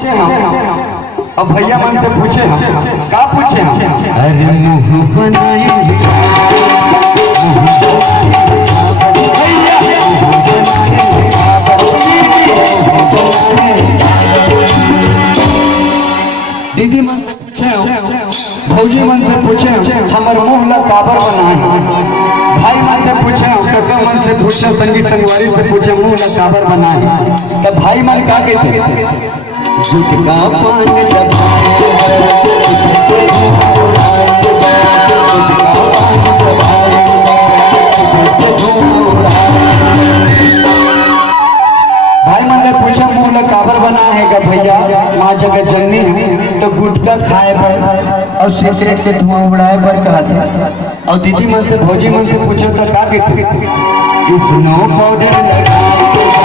अब भैया मन से पूछे हम का पूछे हम अरे मुँह बनाएंगे दीदी मन से पूछे भौजी मन से पूछे हमर मुँह ला काबर बनाए भाई मन से पूछे काका मन से पूछे संगी संगवारी से पूछे मुँह ला काबर बनाए तब भाई मन का कहते झुटका पानी भाई मन ने पूछा मुँह ला काबर बना है का भैया माँ जगह जननी है तो गुटका खाए पर और सिगरेट के धुआं उड़ाए पर कहा था और दीदी मन से भौजी मन से पूछा तो का कहते स्नो पाउडर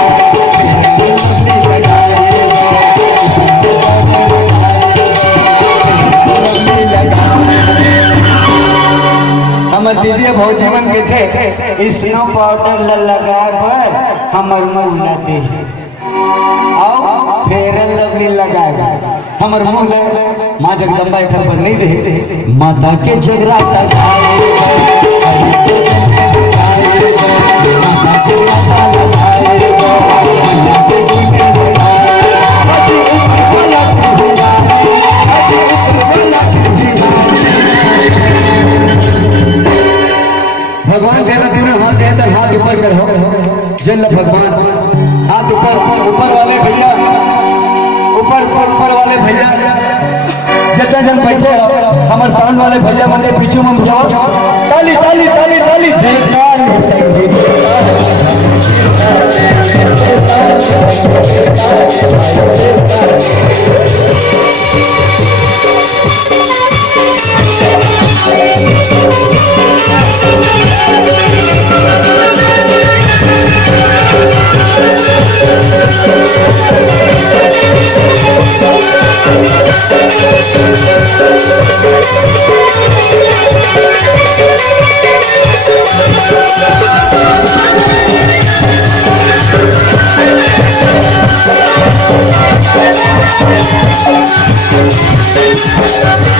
हमर दीदी भौजी मन के थे स्नो पाउडर लगा पर हमर मुँह न दे आओ फेरन लवली लगाए हमर मुँह ल माँ जगदम्बा एक पर नहीं दे माता के जगराता भगवान तेरा तीनों हाथ दे तर हाथ ऊपर करो जल भगवान हाथ ऊपर वाले भैया ऊपर वाले भैया जितना जन बैठे हमारे साउंड वाले भैया मन पीछे में बुझाओ ताली ताली ताली ताली Thank you.